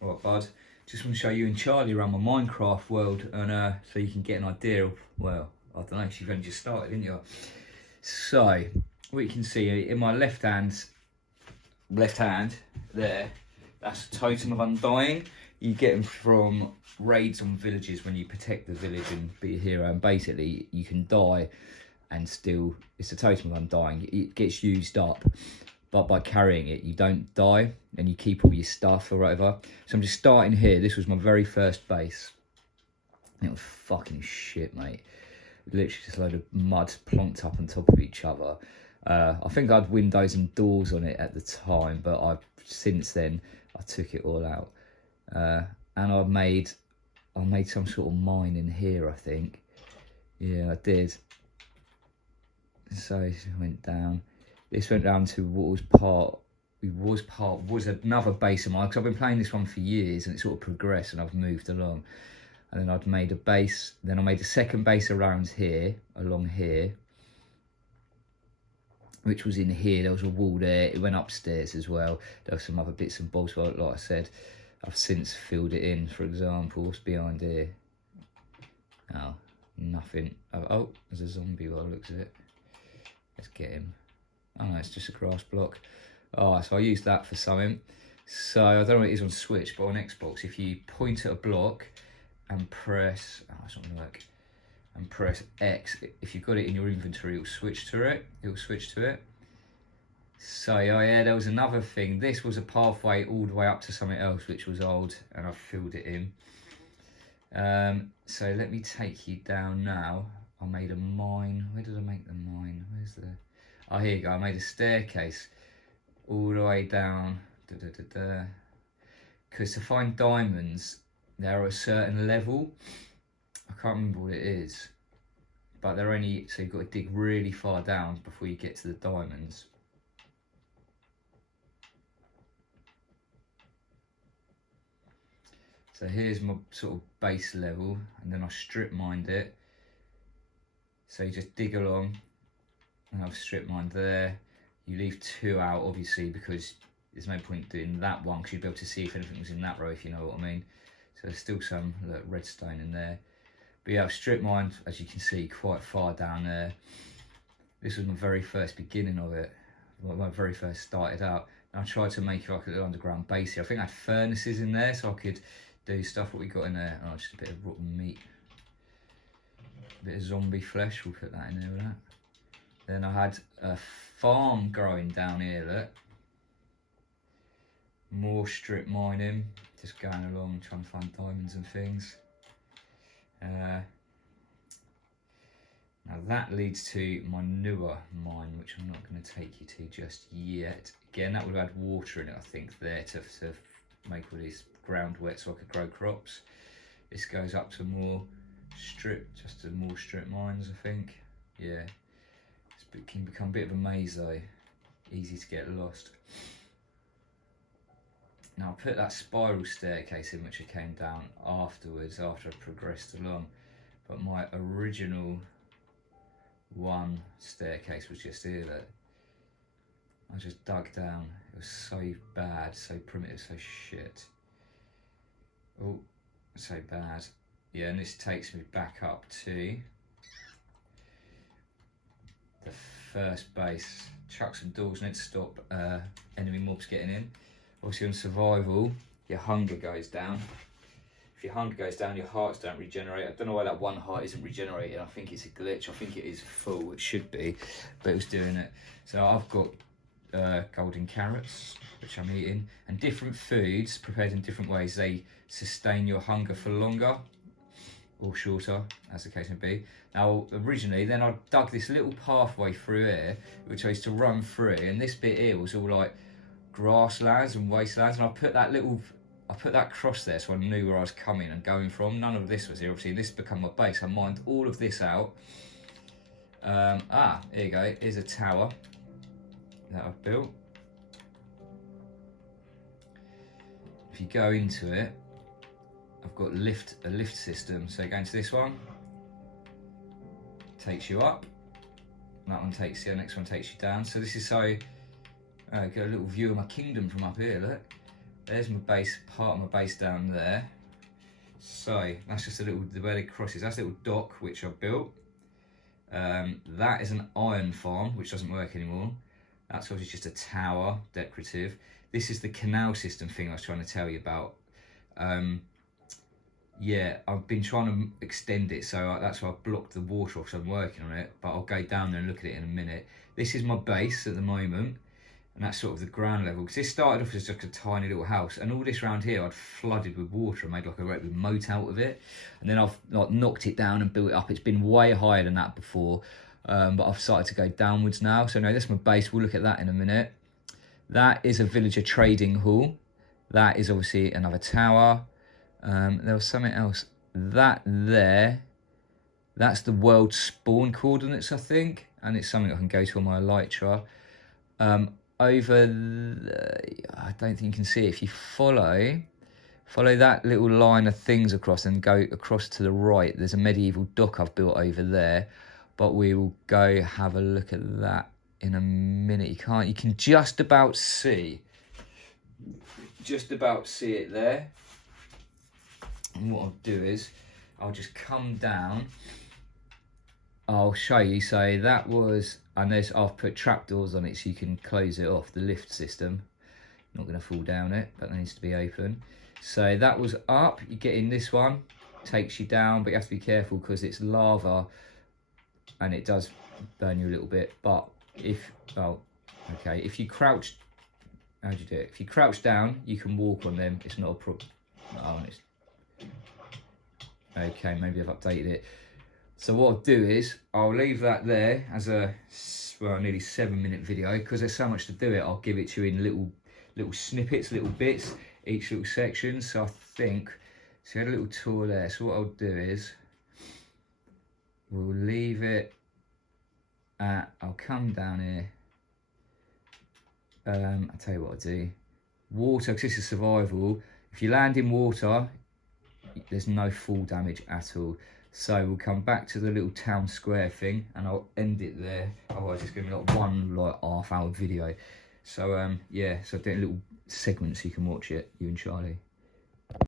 Right, bud. Just want to show you and Charlie around my Minecraft world, and so you can get an idea of, well, I don't know, you've only just started, didn't you? So, what you can see in my left hand there, that's Totem of Undying. You get them from raids on villages when you protect the village and be a hero, and basically you can die and still, it's a Totem of Undying. It gets used up, but by carrying it you don't die and you keep all your stuff or whatever. So I'm just starting here. This was my very first base. It was fucking shit, mate. Literally just a load of mud plonked up on top of each other. I think I had windows and doors on it at the time, but since then I took it all out, and I made some sort of mine in here, I think. Yeah, I did. So this went down. This went down to what was another base of mine, because I've been playing this one for years and it sort of progressed and I've moved along. And then I'd made a base, then I made a second base around here, along here, which was in here. There was a wall there. It went upstairs as well. There were some other bits and bobs, but like I said, I've since filled it in. For example, what's behind here? Oh, nothing. Oh, there's a zombie by the looks of it. Let's get him. Oh no, it's just a grass block. Oh, so I used that for something. So I don't know what it is on Switch, but on Xbox, if you point at a block and press, oh, it's not gonna work, and press X, if you've got it in your inventory, it'll switch to it. So yeah, there was another thing. This was a pathway all the way up to something else which was old, and I filled it in. So let me take you down now. I made a mine. Where did I make the mine? Where's the, oh, here you go. I made a staircase all the way down, because to find diamonds they're at a certain level. I can't remember what it is, but they're only, so you've got to dig really far down before you get to the diamonds. So here's my sort of base level, and then I strip mined it. So you just dig along, and I've strip mined there. You leave 2 out, obviously, because there's no point doing that one, because you'd be able to see if anything was in that row, if you know what I mean. So there's still some redstone in there. But yeah, I've strip mined, as you can see, quite far down there. This was my very first beginning of it, when I very first started out. And I tried to make it like a little underground base here. I think I had furnaces in there, so I could do stuff. What we got in there? Oh, just a bit of rotten meat. A bit of zombie flesh, we'll put that in there with that. Then I had a farm growing down here, look. More strip mining, just going along trying to find diamonds and things. Now that leads to my newer mine, which I'm not going to take you to just yet. Again, that would have had water in it, I think, there to make all these ground wet so I could grow crops. This goes up to more strip, just to more strip mines, I think. Yeah, it can become a bit of a maze though, easy to get lost. Now I put that spiral staircase in, which I came down afterwards, after I progressed along. But my original one staircase was just here, look. I just dug down. It was so bad, so primitive, so shit. Oh, so bad. Yeah, and this takes me back up to the first base. Chuck some doors in it to stop enemy mobs getting in. Obviously on survival, your hunger goes down. If your hunger goes down, your hearts don't regenerate. I don't know why that one heart isn't regenerating. I think it's a glitch. I think it is full. It should be, but it was doing it. So I've got golden carrots, which I'm eating, and different foods prepared in different ways. They sustain your hunger for longer or shorter, as the case may be. Now, originally, then I dug this little pathway through here, which I used to run through, and this bit here was all like grasslands and wastelands, and I put that cross there so I knew where I was coming and going from. None of this was here, obviously. This become my base. I mined all of this out. Here you go. Here's a tower that I've built. If you go into it, I've got a lift system. So go into this one, takes you up. That one takes you, the next one takes you down. So this is so, get a little view of my kingdom from up here, look. there's my base, part of my base down there. So that's just a little, where it crosses, that's a little dock which I built. That is an iron farm which doesn't work anymore. That's obviously just a tower, decorative. This is the canal system thing I was trying to tell you about. Yeah, I've been trying to extend it, so that's why I've blocked the water off, because I'm working on it, but I'll go down there and look at it in a minute. This is my base at the moment, and that's sort of the ground level, because this started off as just a tiny little house, and all this around here I'd flooded with water and made like a great big moat out of it, and then I've like knocked it down and built it up. It's been way higher than that before, but I've started to go downwards now. So no, that's my base. We'll look at that in a minute. That is a villager trading hall. That is obviously another tower. There was something else. That there, that's the world spawn coordinates, I think, and it's something I can go to on my Elytra. Over there, I don't think you can see it. If you follow that little line of things across and go across to the right, there's a medieval dock I've built over there, but we will go have a look at that in a minute. You can just about see it there. And what I'll do is I'll just come down, I'll show you. So that was, and I've put trapdoors on it so you can close it off, the lift system. Not going to fall down it, but it needs to be open. So that was up. You get in this one, takes you down, but you have to be careful because it's lava and it does burn you a little bit. But if you crouch, how do you do it? If you crouch down, you can walk on them. It's not a problem. Okay, maybe I've updated it. So what I'll do is I'll leave that there as a nearly 7-minute video, because there's so much to do it. I'll give it to you in little snippets, little bits, each little section. So I think, so you had a little tour there. So what I'll do is we'll leave it at, I'll come down here. I'll tell you what I'll do. Water, because this is survival. If you land in water, there's no fall damage at all. So we'll come back to the little town square thing and I'll end it there. Otherwise it's going to be like one half-hour video. So yeah, so I'm doing a little segment so you can watch it, you and Charlie.